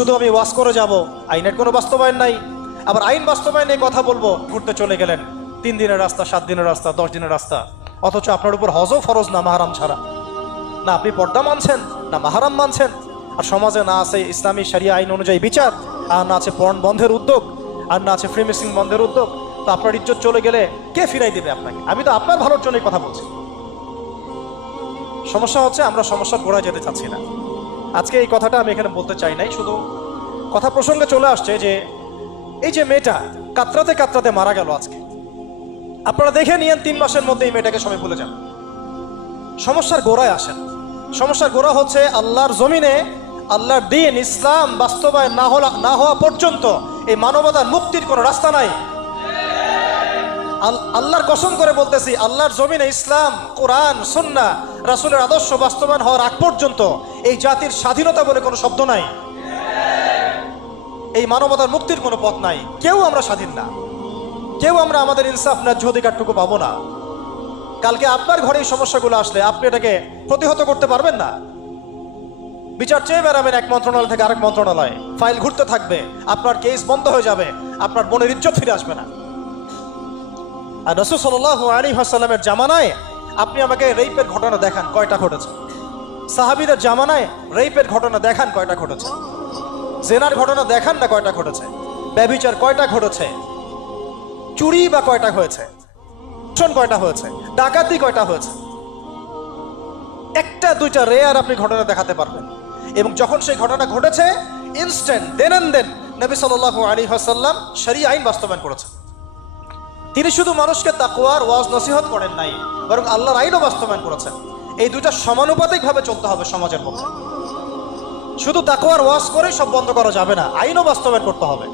শুধু আমি ওয়াজ করে যাব, আইনের কোনো বাস্তবায়ন নাই। আবার আইন বাস্তবায়নে কথা বলবো, ঘুরতে চলে গেলেন 3 দিনের রাস্তা, 7 দিনের রাস্তা, 10 দিনের রাস্তা, অথচ আপনার উপর হজও ফরজ না মাহারাম ছাড়া। না আপনি পর্দা মানছেন, না মাহারাম মানছেন। আর সমাজে না আছে ইসলামী শরিয়া আইন অনুযায়ী বিচার, আর না আছে পর্ন বন্ধের উদ্যোগ, আর না আছে ফ্রি মিক্সিং বন্ধের উদ্যোগ। তো আপনার ইজ্জত চলে গেলে কে ফিরাই দেবে আপনাকে? আমি তো আপনার ভালোর জন্যই কথা বলছি। সমস্যা হচ্ছে আমরা সমস্যার গোড়ায় যেতে চাচ্ছি না। আজকে এই কথাটা আমি এখানে বলতে চাই নাই, শুধু কথা প্রসঙ্গে চলে আসছে যে এই যে মেয়েটা কাতরাতে কাতরাতে মারা গেল আজকে, আপনারা দেখে নিয়েন 3 মাসের মধ্যে এই মেয়েটাকে সবাই ভুলে যান। সমস্যার গোড়ায় আসেন। সমস্যার গোড়া হচ্ছে আল্লাহর জমিনে আল্লাহর দ্বীন ইসলাম বাস্তবায়ন না হওয়া পর্যন্ত এই মানবতার মুক্তির কোনো রাস্তা নাই। আল্লাহর কসম করে বলতেছি, আল্লাহর জমিনে ইসলাম, কোরআন, সুন্নাহ, রাসূলের আদর্শ বাস্তবায়ন হওয়ার আগ পর্যন্ত এই জাতির স্বাধীনতা বলে কোনো শব্দ নাই। এই মানবতার মুক্তির কোনো পথ নাই। কেউ আমরা স্বাধীন না, কেউ আমরা আমাদের ইনসাফ ন্যায্য অধিকারটুকু পাবো না। কালকে আপনার ঘরে এই সমস্যাগুলো আসলে আপনি এটাকে প্রতিহত করতে পারবেন না। বিচার চেয়ে বেড়াবেন এক মন্ত্রণালয় থেকে আরেক মন্ত্রণালয়, ফাইল ঘুরতে থাকবে, আপনার কেস বন্ধ হয়ে যাবে, আপনার বোনের ইজ্জত ফিরে আসবে না। আর রাসূল সাল্লাল্লাহু আলাইহি ওয়াসাল্লামের জামানায় আপনি আমাকে রেপের ঘটনা দেখান কয়টা ঘটেছে? সাহাবীদের জামানায় রেপের ঘটনা দেখান কয়টা ঘটেছে? জেনার ঘটনা দেখান না কয়টা ঘটেছে? ব্যভিচার কয়টা ঘটেছে? চুরি বা কয়টা হয়েছে? কয়টা হয়েছে? ডাকাতি কয়টা হয়েছে? একটা দুইটা রেয়ার আপনি ঘটনা দেখাতে পারবেন। এবং যখন সেই ঘটনা ঘটেছে ইনস্ট্যান্ট দেন এন্ড দেন নবী সাল্লাল্লাহু আলাইহি ওয়াসাল্লাম শরীয়ত আইন বাস্তবায়ন করেছেন। তিনি শুধু মানুষকে তাকওয়ার ওয়াজ নসিহত করেন নাই, বরং আল্লাহর আইনও বাস্তবায়ন করেছেন। এই দুইটা সমানুপাতিকভাবে চলতে হবে সমাজের মধ্যে। শুধু তাকওয়ার ওয়াজ করেই সব বন্ধ করা যাবে না, আইনও বাস্তবায়ন করতে হবে।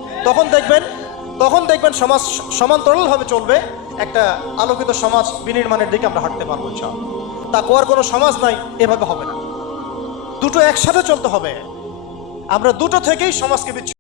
তখন দেখবেন সমাজ সমান্তরালভাবে চলবে। একটা আলোকিত সমাজ বিনির্মাণের দিকে আমরা হাঁটতে পারবো ইনশাআল্লাহ। তাকওয়ার কোনো সমাজ নাই, এভাবে হবে না। দুটো একসাথে চলতে হবে। আমরা দুটো থেকেই সমাজকে